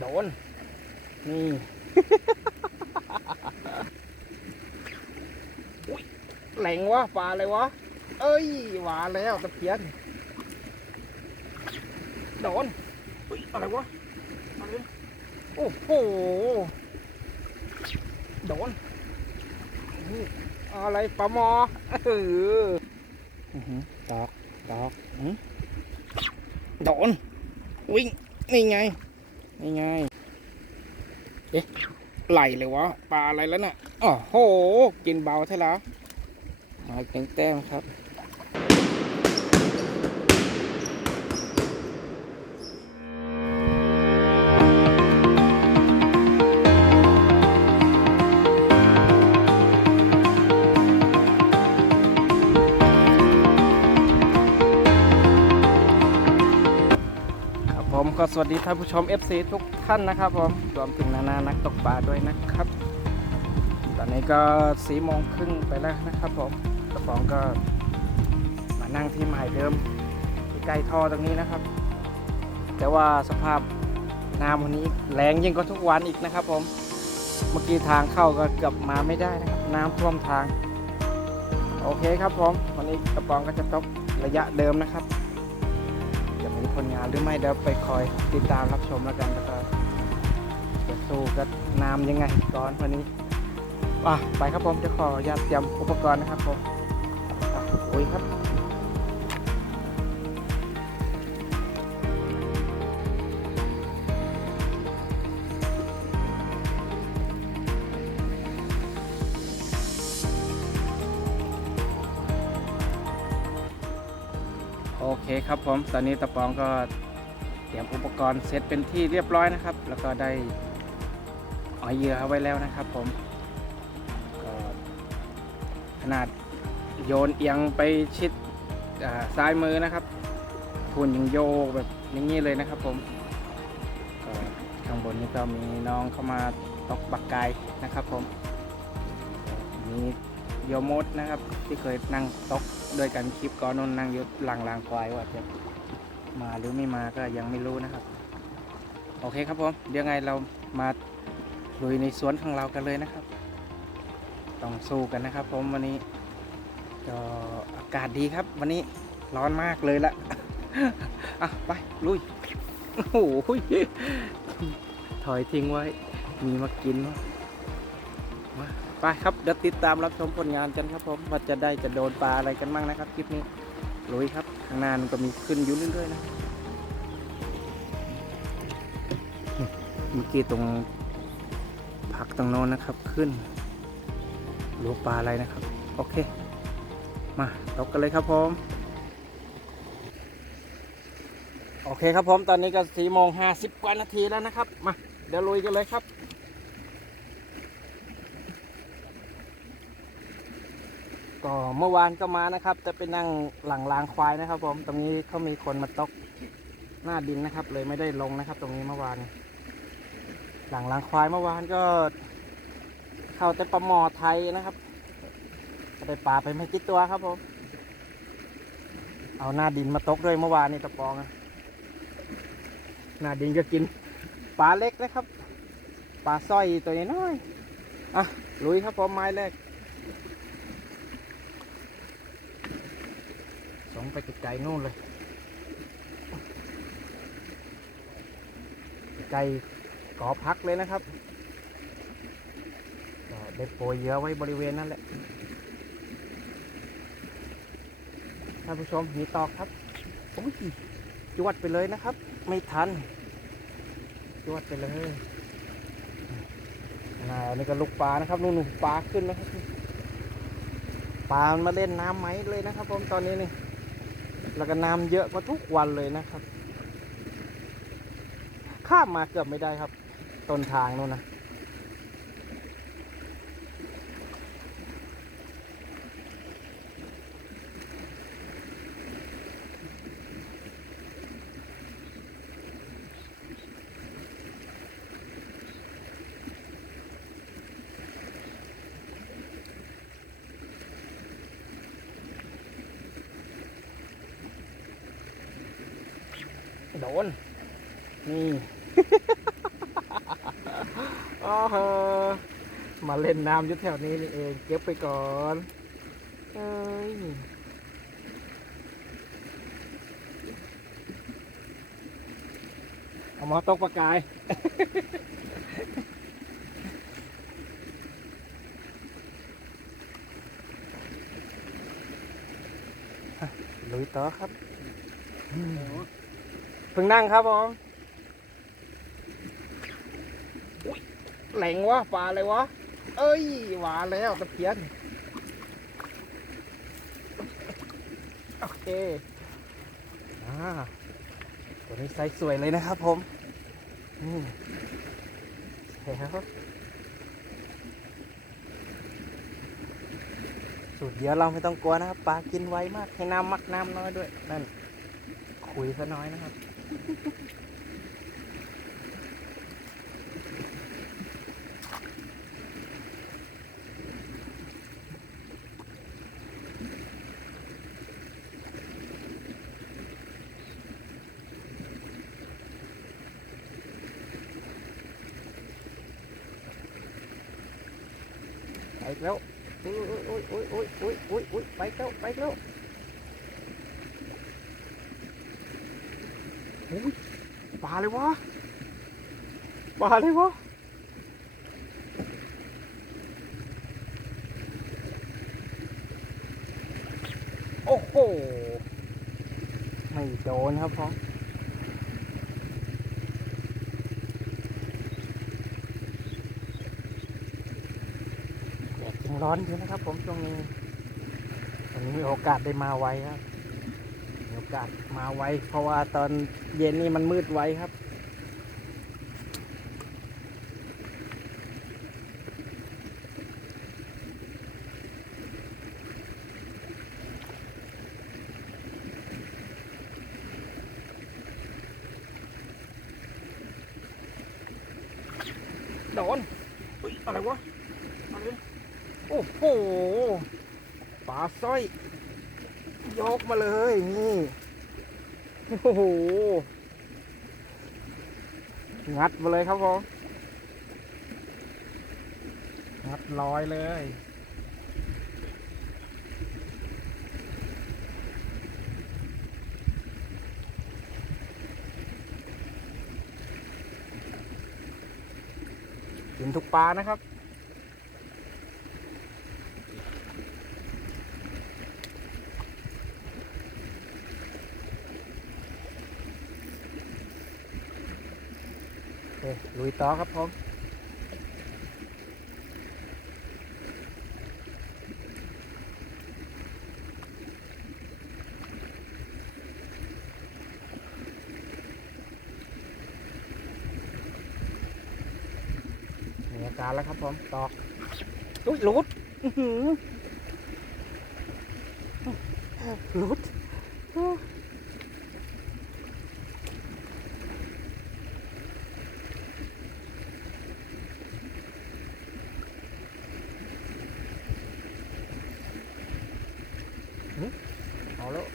โดน นี่ อุ๊ยแหลงวะปลาอะไรวะ เอ้ยหวานแล้วตะเพียน โดนอุ๊ยอะไรวะอะไรโอ้โห โดนนี่อะไรปลาหมอเอออื้อหือดอกดอกอื้อโดน วิ่ง นี่ไง นี่ไง เอ๊ะไหลเลยวะ ปลาอะไรแล้วน่ะโอ้โห กินเบาใช่แล้วมาเต็งแต้มครับ สวัสดีท่านผู้ชม FC ทุกท่านนะครับผมรวมถึงนานานักตกปลาด้วยนะครับ ตอนนี้ก็สี่โมงครึ่งไปแล้วนะครับผมกระป๋องก็มานั่งที่หมายเดิมที่ใกล้ท่อตรงนี้นะครับ แต่ว่าสภาพน้ำวันนี้แรงยิ่งกว่าทุกวันอีกนะครับผมเมื่อกี้ทางเข้าก็เกือบมาไม่ได้นะครับ น้ำท่วมทาง โอเคครับผมวันนี้กระป๋องก็จะตกระยะเดิมนะครับ ผลงานหรือไม่เดี๋ยวไปคอยติดตามรับชมแล้วกันแล้วก็จะสู้กับน้ำยังไงก่อนวันนี้อะไปครับผมจะขออนุญาตเตรียมอุปกรณ์นะครับผมอะโอ้ยครับ โอเคครับผม ตอนนี้ตะปองก็เตรียมอุปกรณ์เสร็จเป็นที่เรียบร้อยนะครับ แล้วก็ได้เอาเหยื่อเอาไว้แล้วนะครับผมก็ขนาดโยนเอียงไปชิดซ้ายมือนะครับทุนยังโยกแบบอย่างนี้เลยนะครับผมก็ข้างบนนี้ก็มีน้องเข้ามาตกปักไก่นะครับผมมี โยมดนะครับ ที่เคยนั่งตกด้วยกันคลิปก่อนนนนั่งยุดหลังรางควายว่าจะมาหรือไม่มาก็ยังไม่รู้นะครับ โอเคครับผมเดี๋ยวไงเรามาลุยในสวนของเรากันเลยนะครับ ต้องสู้กันนะครับ ผมวันนี้ก็อากาศดีครับ วันนี้ร้อนมากเลยละอะไปลุยโอ้โหถอยทิ้งไว้มีมากินวะ ไปครับเดี๋ยวติดตามรับชมผลงานกันครับผมว่าจะได้จะโดนปลาอะไรกันบ้างนะครับคลิปนี้ลุยครับข้างหน้ามันก็มีขึ้นอยู่เรื่อยๆนะเมื่อกี้ตรงผักตรงโน้นนะครับขึ้นรู้ปลาอะไรนะครับ โอเค มาตกกันเลยครับผมโอเคครับผมตอนนี้ก็สี่โมงห้าสิบกว่านาทีแล้วนะครับ มาเดี๋ยวลุยกันเลยครับ ก็เมื่อวานก็มานะครับ จะไปนั่งหลังรางควายนะครับ ผมตรงนี้เขามีคนมาตกหน้าดินนะครับ เลยไม่ได้ลงนะครับ ตรงนี้เมื่อวาน หลังรางควายเมื่อวานก็ เข้าแต่ปลาหมอไทยนะครับก็ได้ปลาไปไม่กี่ตัวครับผมเอาหน้าดินมาตกด้วยเมื่อวานนี่ตะปองหน้าดินก็กินปลาเล็กนะครับปลาสร้อยตัวน้อยอะลุยครับผมไม้แรก สอ งไปไกลๆนู่นเลยไกลกอพักเลยนะครับได้โปรยเยอะไว้บริเวณนั่นแหละท่านผู้ชมมีตอกครับโอ้ยจวดไปเลยนะครับ ไม่ทันจวดไปเลยน่อันนี้ก็ลูกปลานะครับนู่นๆปลาขึ้นนะครับปลามันมาเล่นน้ำไหมเลยนะครับผมตอนนี้นี่ แล้วก็น้ำเยอะกว่าทุกวันเลยนะครับ ข้ามมาเกือบไม่ได้ครับ ต้นทางนู่นนะ โด นนี่อ๋อมาเล่นน้ำอยู่แถวนี้นี่เอง เก็บไปก่อนเอ้ยเอามาตกปลากายลุยต่อครับอืมเพิ่งนั่งครับผมอุ๊ย แหลงวะปลาอะไรวะ เอ้ยหวานแล้วตะเพียน โอเคอ่าตัวนี้ไซส์สวยเลยนะครับผมอืมแล้วสูตรเดียวเราไม่ต้องกลัวนะครับปลากินไวมากให้น้ำมักน้ำน้อยด้วย นั่น คุยซะน้อยนะครับ ไปอีกแล้วอุ้ยอุ้ยอุ้ย อุ้ยอุ้ยอุ้ยอุ้ยไปแล้วไปแล้วอุ้ยปลาเลยวะปลาเลยวะโอ้โหไม่โดนครับพ่อแดดจึงร้อนอยู่นะครับผมช่วงนี้ มีโอกาสได้มาไวครับมีโอกาสมาไวเพราะว่าตอนเย็นนี่มันมืดไวครับโดนอะไรวะอะไรโอ้โห ปลาสร้อย ยกมาเลยนี่โอ้โหงัดมาเลยครับผมงัดลอยเลยกินทุกปลานะครับ โอเคลุย ต่อครับผมมีอาการแล้วครับผมตอกอุ้ยหลุดหลุดหึเอาแล้ว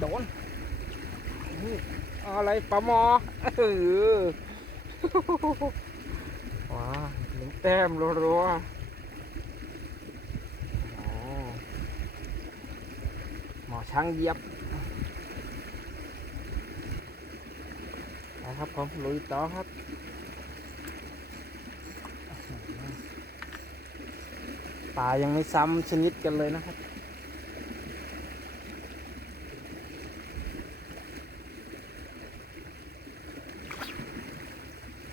โดนอื้อ อะไรปลาหมอเออว้าหนึ่งแต้มรัวๆหมอช้างเยียบนะครับผมลุยต่อครับปลายังไม่ซ้ำชนิดกันเลยนะครับ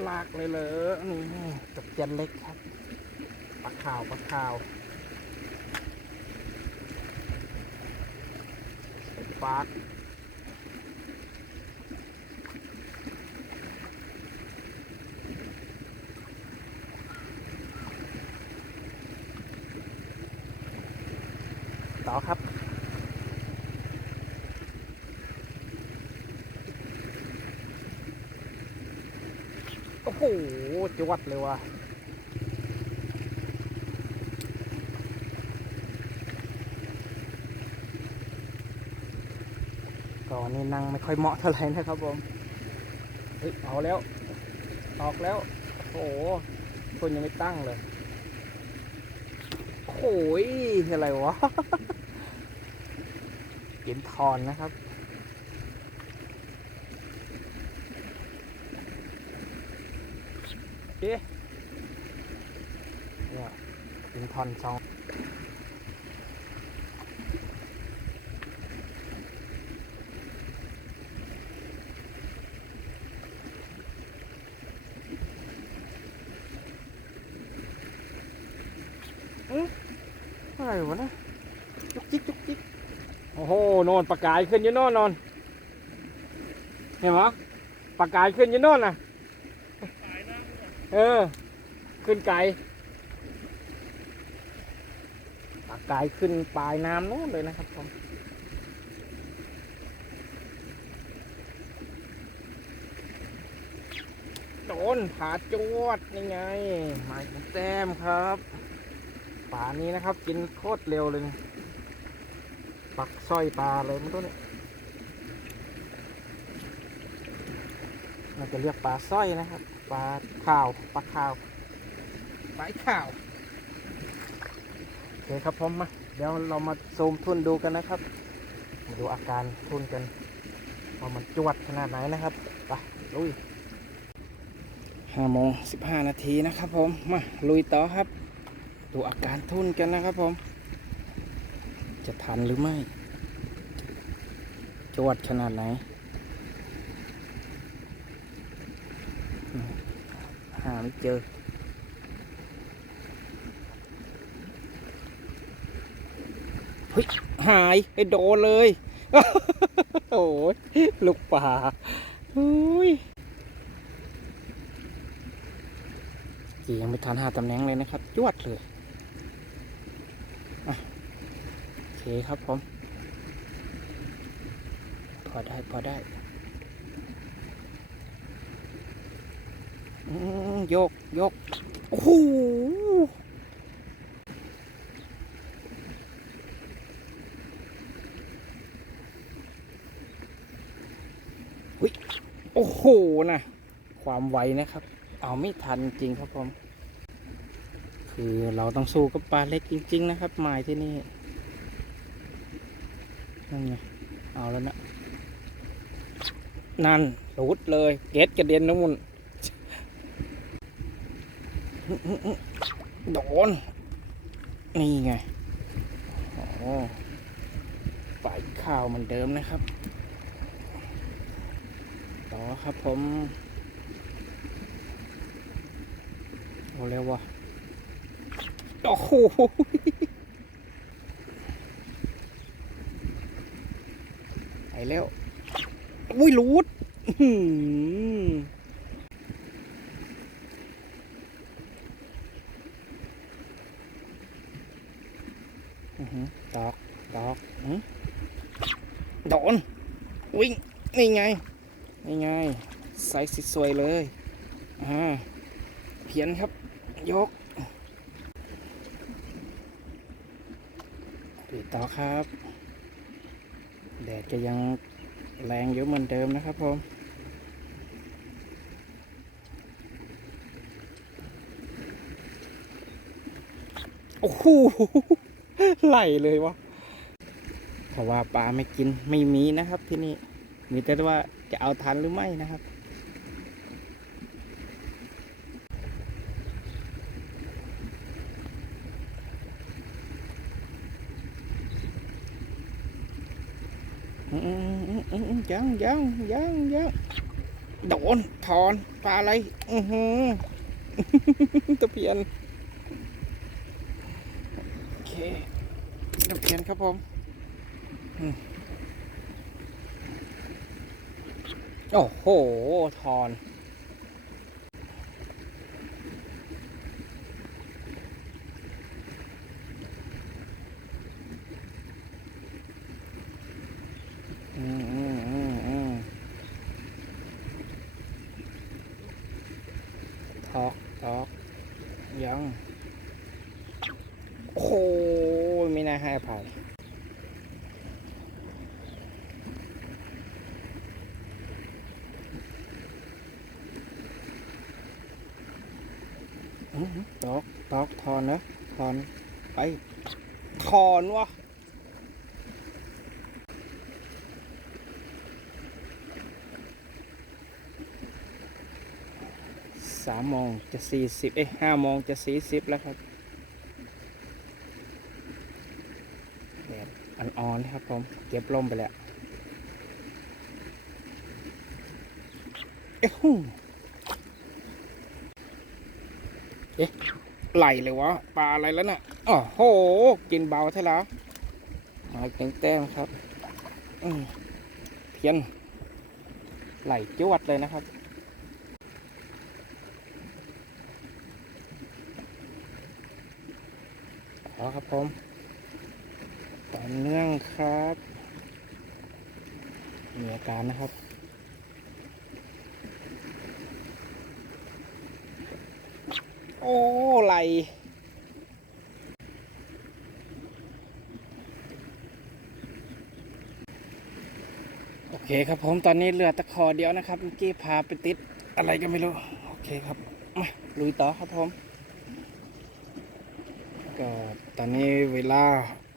ลาก เลยเลยนี่กับเจนเล็กครับปลาขาวปลาขาวปลาต่อครับ โอ้โห จวดเลยว่ะก็วันนี้นั่งไม่ค่อยเหมาะเท่าไหร่นะครับผมเฮ้ยเอาแล้ว ออกแล้ว โอ้โหคนยังไม่ตั้งเลยโอ้ยอะไรวะ เห็นทอนนะครับ เอ๊ะเนี่ยเห็นทอนสองอะไรวะนะจุกจิกจุกจิกโอ้โหนอนปากกายขึ้นอยู่นอนนอน เห็นไหมปากกายขึ้นอยู่นอนน่ะ เออ ขึ้นไกลปากกายขึ้นปลายน้ำโน้นเลยนะครับผมโดนผาจวดนี่ไงหมายของแต้มครับป่านี้นะครับ กินโคตรเร็วเลยนะปักสร้อยปลาเลยมันตัวนี้มันจะเรียกปลาสร้อยนะครับ ปลาข่าวปลาข่าวปลาข่าวโอเคครับผมมาเดี๋ยวเรามาซูมทุนดูกันนะครับ มาดูอาการทุนกันว่ามันจวดขนาดไหนนะครับไปลุยห้าโมงสิบห้านาทีนะครับผมมาลุยต่อครับ ดูอาการทุ่นกันนะครับผม จะทันหรือไม่ จวดขนาดไหนอืมหาไม่เจอ เฮ้ย หายไอ้โดนเลย โอ้ยลูกป่าเฮ้ยกี่ยังไม่ทันหาตำแหน่งเลยนะครับจวดเลยโอเคครับผม พอได้ พอได้อืมโยกโยกโอ้โหหุยโอ้โหนะ ความไวนะครับ เอาไม่ทันจริงครับผม คือเราต้องสู้กับปลาเล็กจริง ๆ นะครับหมายที่นี่นั่นไงเอาแล้วนะ นั่นรูดเลย เกตกระเด็นน้ำมัน โดน นี่ไงโอ้ปลายข้าวเหมือนเดิมนะครับ ต่อครับผมโอ้เร็ววะโอ้โหไปแล้ว อุ้ยรูดอื้อหืออื้อหือ ดอก ดอกโดน วิ่ง นี่ไง นี่ไง ใส่สิสวยเลย อ่า เพียนครับ ยกตีต่อครับ แดดจะยังแรงอยู่เหมือนเดิมนะครับผมโอ้โห ไหลเลยวะเพราะว่าปลาไม่กินไม่มีนะครับ ที่นี่มีแต่ว่าจะเอาทันหรือไม่นะครับยังยังยังยังโดนถอนปลาอะไร อือหือตะเพียน โอเคตะเพียน ครับผมอืมโอ้โหถอน ตอกตอกทอนนะทอนไปทอนวะสามโมงจะสี่สิบเอ้ห้าโมงจะสี่สิบแล้วครับ อ่อนครับผม เก็บลมไปแล้วเอ้หูเอ๊ะไหลเลยวะปลาอะไรแล้วน่ะอ๋อโห กินเบาเท่าไหร่มาเต็งแต้มครับเพียน ไหลจวดเลยนะครับเอาครับผม เนื่องครับมีอาการนะครับโอ้ไหลโอเคครับผมตอนนี้เหลือตะขอเดียวนะครับเมื่อกี้พาไปติดอะไรก็ไม่รู้ โอเคครับมาลุยต่อครับผมก็ตอนนี้เวลา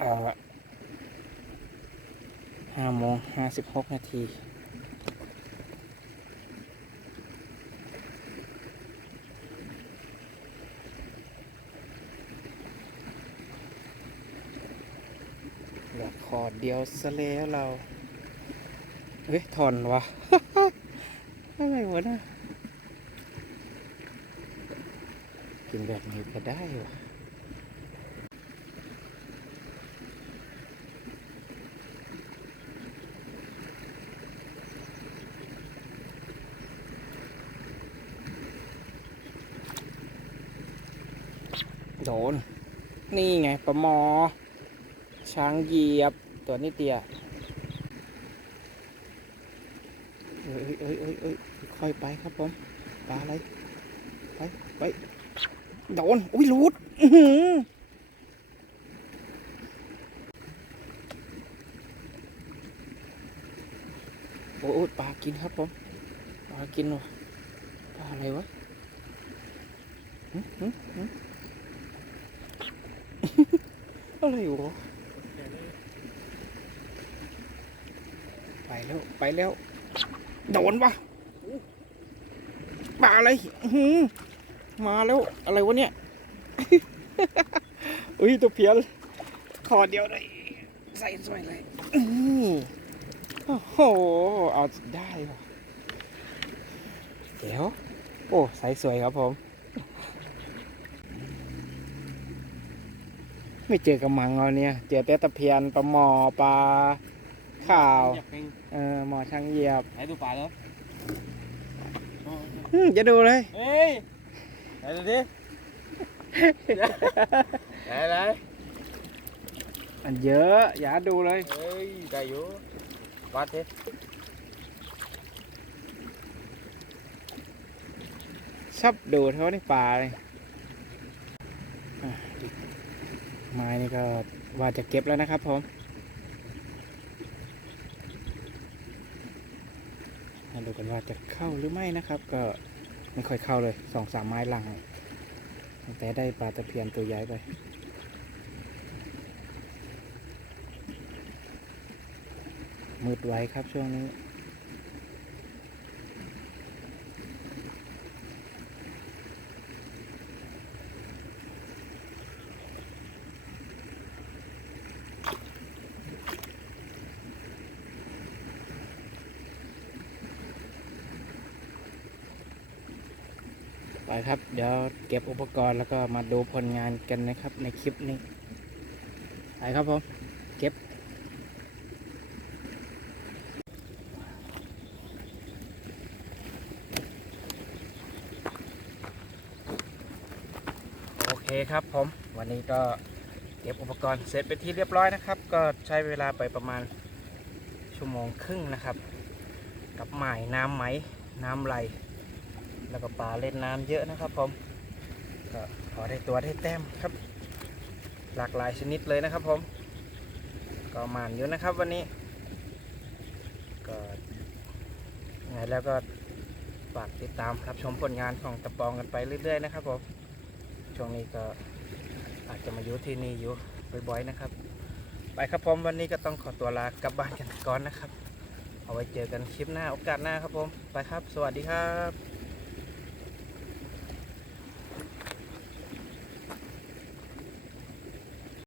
เอ่อ ห้าโมงห้าสิบหกนาทีเหลือขอดเดียวซะแล้วเรา เฮ้ย ถอนวะ อะไรวะนะกินแบบนี้ก็ได้วะโดน นี่ไง ปลาหมอ ช้างเหยียบ ตัวนิดเดียเอ้ยเอ้ยเอ้ยเอ้ยค่อยไปครับผมปลาอะไร ไป ไป โดน อุ้ยรูดโอ้ยปลากินครับผมปลากินวะปลาอะไรวะ อะไรวะไปแล้วไปแล้ว โดนปะปลาอะไรหือมาแล้วอะไรวะเนี่ยอุ้ยตัวเพียนขอเดียวเลยใส่สวยเลยโอ้โห เอาได้ว่ะเดี๋ยว โอ้ ใส่สวยครับผม ไม่เจอกระมังเราเนี่ย เจอแต่ตะเพียนปลาหมอปลาข่าวอยากเป็นเออหมอช่างเหยียบไหนดูปลาแล้วอืมจะดูเลย เฮ้ย ไหนดูดิ ไหนไหนอันเยอะ อย่าดูเลย เฮ้ย ได้อยู่วัดดิชอบดูเท่าในป่าเลยอะอีก ไม้นี่ก็ว่าจะเก็บแล้วนะครับผมมาดูกันว่าจะเข้าหรือไม่นะครับ ก็ไม่ค่อยเข้าเลยสองสามไม้หลังแต่ได้ปลาตะเพียนตัวใหญ่ไปมืดไว้ครับช่วงนี้ ครับ เดี๋ยวเก็บอุปกรณ์แล้วก็มาดูผลงานกันนะครับ ในคลิปนี้ไปครับผมเก็บโอเคครับผม วันนี้ก็เก็บอุปกรณ์เสร็จเป็นที่เรียบร้อยนะครับ ก็ใช้เวลาไปประมาณชั่วโมงครึ่งนะครับ กับหมายน้ำไหมน้ำไหล แล้วก็ปลาเล่นน้ำเยอะนะครับผมก็พอได้ตัวได้แต้มครับ หลากหลายชนิดเลยนะครับผม ก็มานอยู่นะครับวันนี้ ก็ยังไงแล้วก็ฝากติดตามรับชมผลงานของตะปองกันไปเรื่อย ๆ นะครับผมช่วงนี้ก็อาจจะมาอยู่ที่นี่อยู่บ่อยๆนะครับ ไปครับผมวันนี้ก็ต้องขอตัวลากลับบ้านกันก่อนนะครับ เอาไว้เจอกันคลิปหน้าโอกาสหน้าครับผม ไปครับ สวัสดีครับ